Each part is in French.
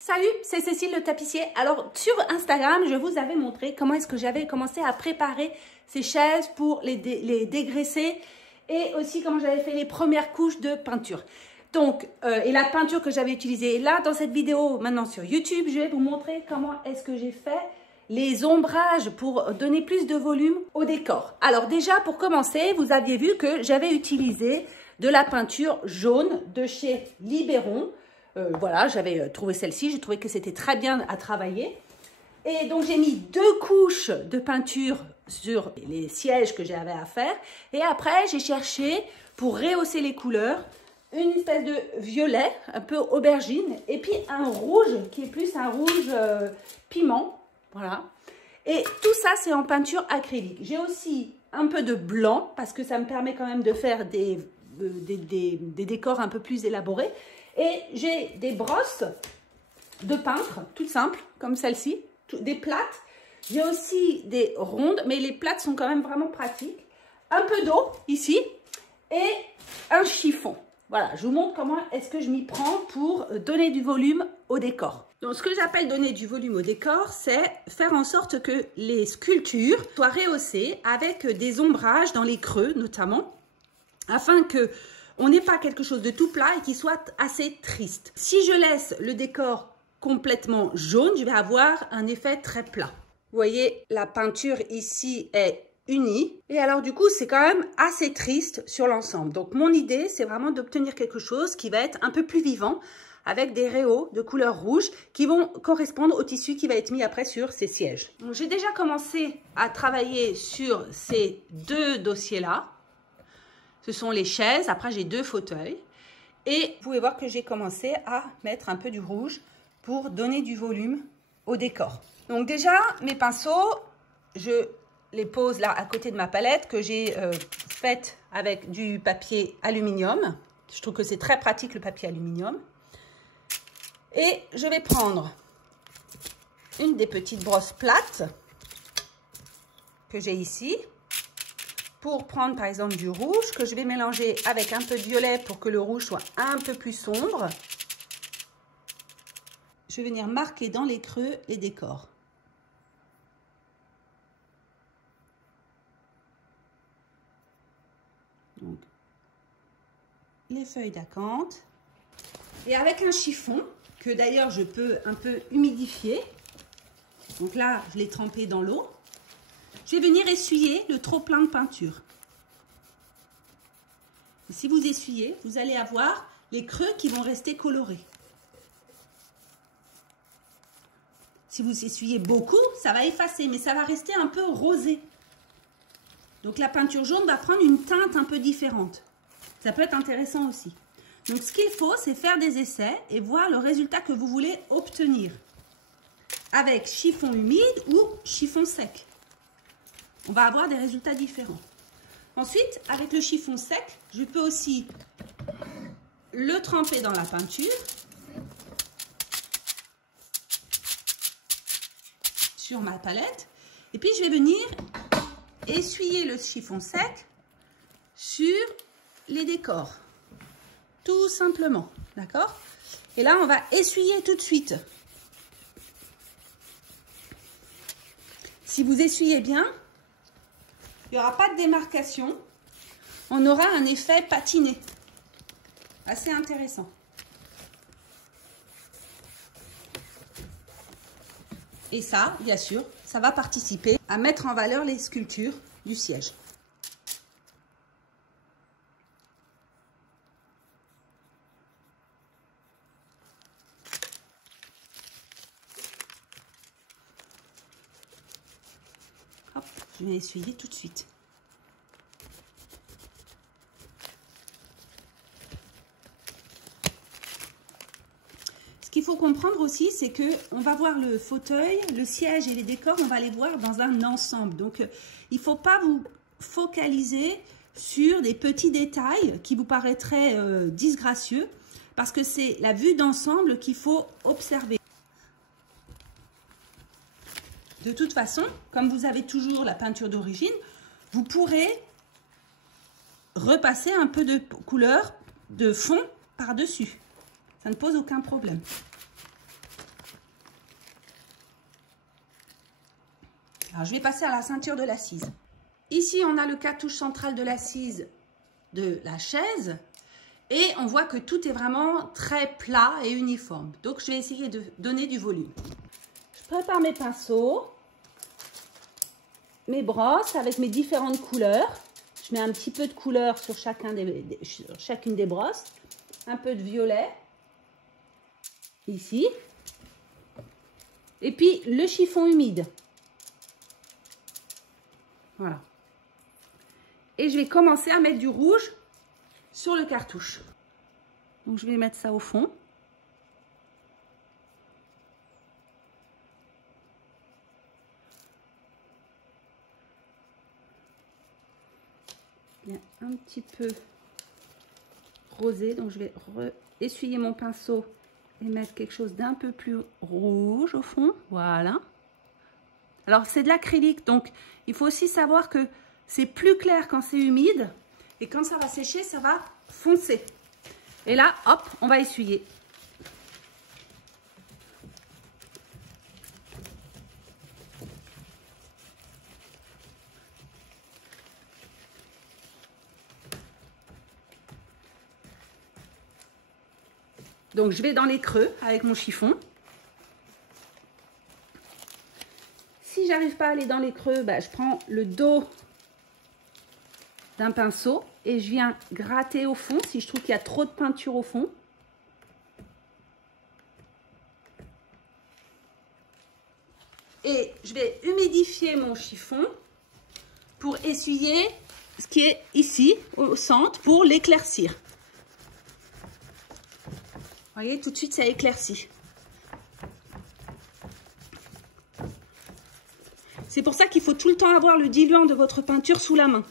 Salut, c'est Cécile le tapissier. Alors sur Instagram, je vous avais montré comment est-ce que j'avais commencé à préparer ces chaises pour les dégraisser et aussi comment j'avais fait les premières couches de peinture. Donc, et la peinture que j'avais utilisée. Là, dans cette vidéo, maintenant sur YouTube, je vais vous montrer comment est-ce que j'ai fait les ombrages pour donner plus de volume au décor. Alors déjà, pour commencer, vous aviez vu que j'avais utilisé de la peinture jaune de chez Libéron. Voilà, j'avais trouvé celle-ci, j'ai trouvé que c'était très bien à travailler. Et donc, j'ai mis 2 couches de peinture sur les sièges que j'avais à faire. Et après, j'ai cherché, pour rehausser les couleurs, une espèce de violet, un peu aubergine, et puis un rouge qui est plus un rouge piment. Voilà. Et tout ça, c'est en peinture acrylique. J'ai aussi un peu de blanc, parce que ça me permet quand même de faire des décors un peu plus élaborés. Et j'ai des brosses de peintre, toutes simples, comme celle-ci, des plates. J'ai aussi des rondes, mais les plates sont quand même vraiment pratiques. Un peu d'eau, ici, et un chiffon. Voilà, je vous montre comment est-ce que je m'y prends pour donner du volume au décor. Donc, ce que j'appelle donner du volume au décor, c'est faire en sorte que les sculptures soient rehaussées avec des ombrages dans les creux, notamment, afin que on n'ait pas quelque chose de tout plat et qui soit assez triste. Si je laisse le décor complètement jaune, je vais avoir un effet très plat. Vous voyez, la peinture ici est unie. Et alors du coup, c'est quand même assez triste sur l'ensemble. Donc mon idée, c'est vraiment d'obtenir quelque chose qui va être un peu plus vivant, avec des rayons de couleur rouge qui vont correspondre au tissu qui va être mis après sur ces sièges. J'ai déjà commencé à travailler sur ces 2 dossiers-là. Ce sont les chaises, après j'ai 2 fauteuils. Et vous pouvez voir que j'ai commencé à mettre un peu du rouge pour donner du volume au décor. Donc déjà, mes pinceaux, je les pose là à côté de ma palette que j'ai faite avec du papier aluminium. Je trouve que c'est très pratique le papier aluminium. Et je vais prendre une des petites brosses plates que j'ai ici, pour prendre par exemple du rouge que je vais mélanger avec un peu de violet pour que le rouge soit un peu plus sombre. Je vais venir marquer dans les creux les décors. Donc, les feuilles d'acanthe. Et avec un chiffon, que d'ailleurs je peux un peu humidifier. Donc là, je l'ai trempé dans l'eau. Je vais venir essuyer le trop-plein de peinture. Et si vous essuyez, vous allez avoir les creux qui vont rester colorés. Si vous essuyez beaucoup, ça va effacer, mais ça va rester un peu rosé. Donc la peinture jaune va prendre une teinte un peu différente. Ça peut être intéressant aussi. Donc ce qu'il faut, c'est faire des essais et voir le résultat que vous voulez obtenir. Avec chiffon humide ou chiffon sec. On va avoir des résultats différents. Ensuite, avec le chiffon sec, je peux aussi le tremper dans la peinture sur ma palette. Et puis, je vais venir essuyer le chiffon sec sur les décors. Tout simplement. D'accord? Et là, on va essuyer tout de suite. Si vous essuyez bien, il n'y aura pas de démarcation. On aura un effet patiné. Assez intéressant. Et ça, bien sûr, ça va participer à mettre en valeur les sculptures du siège. Hop, je vais essuyer tout de suite. Ce qu'il faut comprendre aussi, c'est que on va voir le fauteuil, le siège et les décors, on va les voir dans un ensemble. Donc, il ne faut pas vous focaliser sur des petits détails qui vous paraîtraient disgracieux, parce que c'est la vue d'ensemble qu'il faut observer. De toute façon, comme vous avez toujours la peinture d'origine, vous pourrez repasser un peu de couleur de fond par-dessus. Ça ne pose aucun problème. Alors, je vais passer à la ceinture de l'assise. Ici, on a le cartouche central de l'assise de la chaise. Et on voit que tout est vraiment très plat et uniforme. Donc, je vais essayer de donner du volume. Je prépare mes pinceaux, mes brosses avec mes différentes couleurs. Je mets un petit peu de couleur sur chacune des brosses. Un peu de violet. Ici. Et puis, le chiffon humide. Voilà. Et je vais commencer à mettre du rouge sur le cartouche. Donc je vais mettre ça au fond. Bien, un petit peu rosé, donc je vais essuyer mon pinceau et mettre quelque chose d'un peu plus rouge au fond. Voilà. Alors c'est de l'acrylique, donc il faut aussi savoir que c'est plus clair quand c'est humide. Et quand ça va sécher, ça va foncer. Et là, hop, on va essuyer. Donc, je vais dans les creux avec mon chiffon. Si j'arrive pas à aller dans les creux, bah, je prends le dos d'un pinceau et je viens gratter au fond si je trouve qu'il y a trop de peinture au fond. Et je vais humidifier mon chiffon pour essuyer ce qui est ici au centre pour l'éclaircir. Vous voyez, tout de suite ça éclaircit. C'est pour ça qu'il faut tout le temps avoir le diluant de votre peinture sous la main.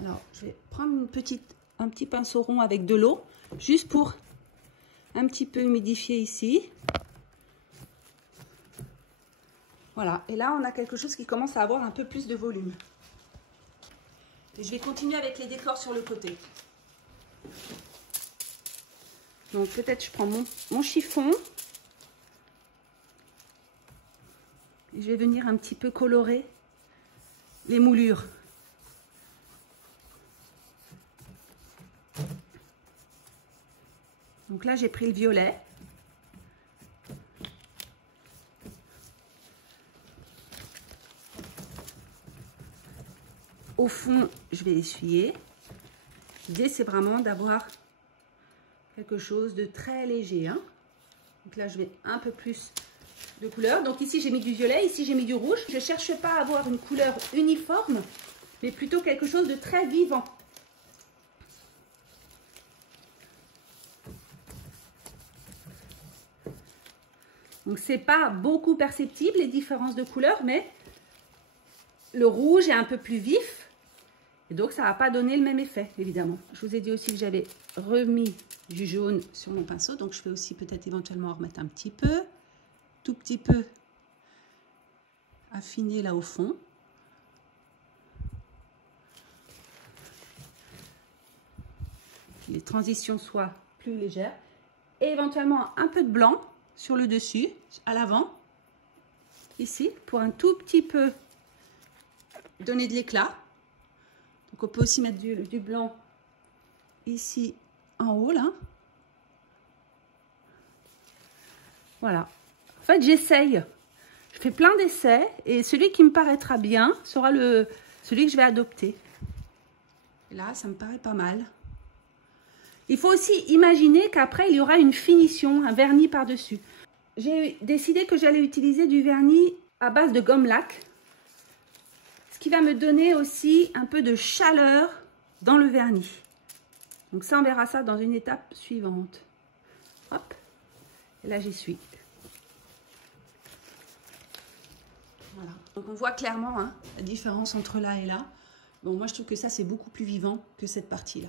Alors, je vais prendre un petit pinceau rond avec de l'eau, juste pour un petit peu humidifier ici. Voilà, et là, on a quelque chose qui commence à avoir un peu plus de volume. Et je vais continuer avec les décors sur le côté. Donc, peut-être je prends mon chiffon. Et je vais venir un petit peu colorer les moulures. Donc là, j'ai pris le violet. Au fond, je vais essuyer. L'idée, c'est vraiment d'avoir quelque chose de très léger. Hein. Donc là, je mets un peu plus de couleur. Donc ici, j'ai mis du violet. Ici, j'ai mis du rouge. Je ne cherche pas à avoir une couleur uniforme, mais plutôt quelque chose de très vivant. Donc, c'est pas beaucoup perceptible, les différences de couleurs, mais le rouge est un peu plus vif. Et donc, ça ne va pas donner le même effet, évidemment. Je vous ai dit aussi que j'avais remis du jaune sur mon pinceau. Donc, je vais aussi peut-être éventuellement en remettre un petit peu. Tout petit peu affiner là au fond. Que les transitions soient plus légères. Et éventuellement un peu de blanc sur le dessus, à l'avant. Ici, pour un tout petit peu donner de l'éclat. Donc on peut aussi mettre du blanc ici en haut là. Voilà. En fait, j'essaye. Je fais plein d'essais et celui qui me paraîtra bien sera celui que je vais adopter. Et là, ça me paraît pas mal. Il faut aussi imaginer qu'après, il y aura une finition, un vernis par-dessus. J'ai décidé que j'allais utiliser du vernis à base de gomme laque. Ce qui va me donner aussi un peu de chaleur dans le vernis. Donc ça, on verra ça dans une étape suivante. Hop. Et là, j'y suis. Voilà. Donc on voit clairement hein, la différence entre là et là. Bon, moi, je trouve que ça, c'est beaucoup plus vivant que cette partie-là.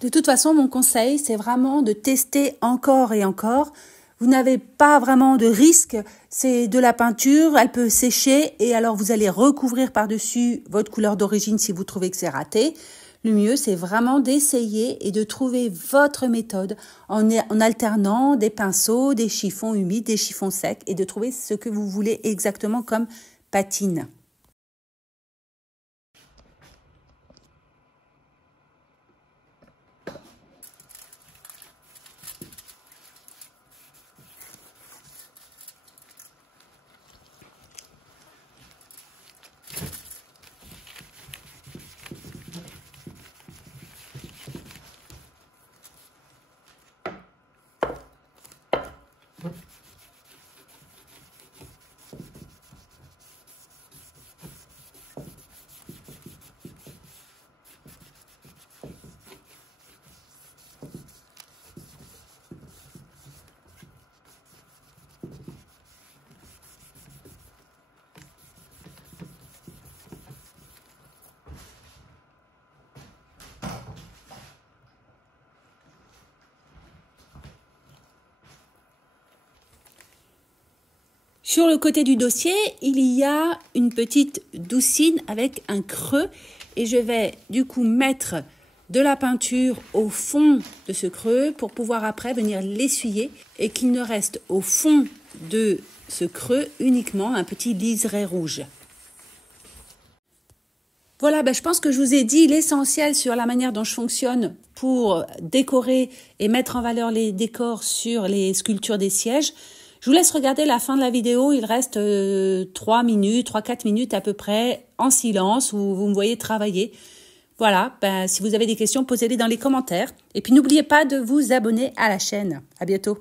De toute façon, mon conseil, c'est vraiment de tester encore et encore. Vous n'avez pas vraiment de risque, c'est de la peinture, elle peut sécher et alors vous allez recouvrir par-dessus votre couleur d'origine si vous trouvez que c'est raté. Le mieux, c'est vraiment d'essayer et de trouver votre méthode en alternant des pinceaux, des chiffons humides, des chiffons secs et de trouver ce que vous voulez exactement comme patine. Sur le côté du dossier, il y a une petite doucine avec un creux et je vais du coup mettre de la peinture au fond de ce creux pour pouvoir après venir l'essuyer et qu'il ne reste au fond de ce creux uniquement un petit liseré rouge. Voilà, je pense que je vous ai dit l'essentiel sur la manière dont je fonctionne pour décorer et mettre en valeur les décors sur les sculptures des sièges. Je vous laisse regarder la fin de la vidéo, il reste 3-4 minutes à peu près en silence où vous me voyez travailler. Voilà, si vous avez des questions, posez-les dans les commentaires. Et puis n'oubliez pas de vous abonner à la chaîne. À bientôt.